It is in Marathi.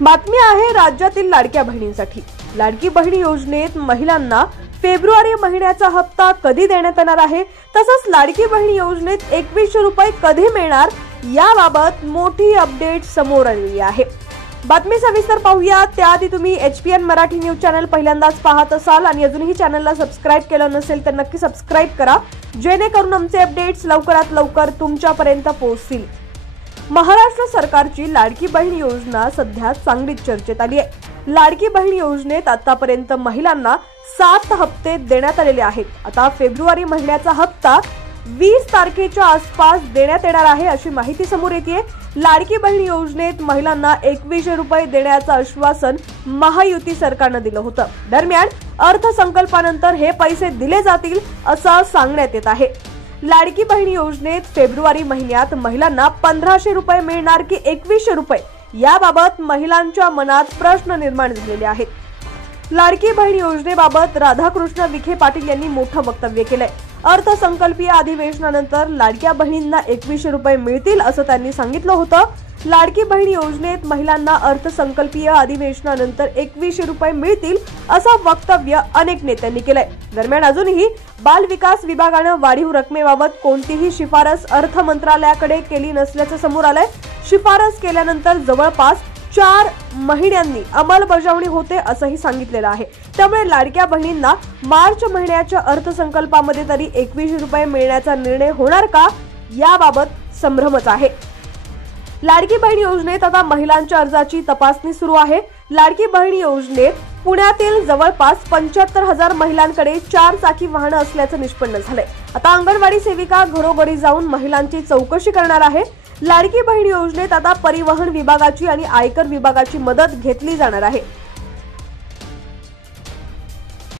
बातमी आहे राज्यातील लाडक्या बहिणींसाठी। लाडकी बहिणी योजनेत महिलांना फेब्रुवारी महिन्याचा हप्ता कधी देण्यात येणार आहे, तसंच लाडकी बहिणी योजनेत 2100 रुपये कधी मिळणार याबाबत मोठी अपडेट समोर आलेली आहे। बातमी सविस्तर पाहूया। त्याआधी तुम्ही HPN मराठी न्यूज चॅनल पहिल्यांदाच पाहत असाल आणि अजूनही चॅनलला सबस्क्राइब केलं नसेल तर नक्की सबस्क्राइब करा, जेणेकरून आमचे अपडेट्स लवकरात लवकर तुमच्यापर्यंत पोहोचतील। महाराष्ट्र सरकारची लाडकी बहीण योजना सध्या चांगलीच चर्चेत आली आहे। लाडकी बहीण योजनेत आतापर्यंत महिलांना 7 हप्ते देण्यात आलेले आहेत। आता फेब्रुवारी महिन्याचा हप्ता 20 तारखेच्या आसपास देण्यात येणार आहे अशी माहिती समोर येते। लाडकी बहीण योजनेत महिलांना 2100 रुपये देण्याचं आश्वासन महायुती सरकारने दिलं होतं। दरम्यान अर्थसंकल्पानंतर हे पैसे दिले जातील असं सांगण्यात येत आहे। लाडकी बहीण योजनेत फेब्रुवारी महिन्यात महिलांना 1500 रुपये मिळणार की 2100 रुपये याबाबत महिलांच्या मनात प्रश्न निर्माण झालेले आहेत। लाडकी बहीण योजनेबाबत राधाकृष्ण विखे पाटील यांनी मोठं वक्तव्य केलंय। अर्थसंकल्पीय अधिवेशनानंतर लाडक्या बहिणींना 2100 रुपये मिळतील असं त्यांनी सांगितलं होतं। लाडकी बहीण योजनेत महिलांना अर्थसंकल्पीय अधिवेशनानंतर 2100 रुपये मिळतील असं वक्तव्य अनेक नेत्यांनी केलंय। दरम्यान अजूनही बाल विकास विभागाने वाढीव रकमेबाबत कोणतीही शिफारस अर्थ मंत्रालयाकडे केली नसल्याचं समोर आलंय। शिफारस केल्यानंतर जवळपास 4 महिन्यांनी अंमलबजावणी होते असंही सांगितलेलं आहे। त्यामुळे लाडक्या बहिणींना मार्च महिन्याच्या अर्थसंकल्पामध्ये तरी 2100 रुपये मिळण्याचा निर्णय होणार का याबाबत संभ्रमच आहे। लाडकी बहीण योजनेत आता महिलांच्या अर्जाची तपासणी सुरू आहे। लाडकी बहीण योजनेत पुण्यातील जवळपास 75,000 महिलांकडे 4 चाकी वाहनं असल्याचं निष्पन्न झालंय। आता अंगणवाडी सेविका घरोघरी जाऊन महिलांची चौकशी करणार आहे। लाडकी बहीण योजनेत आता परिवहन विभागाची आणि आयकर विभागाची मदत घेतली जाणार आहे।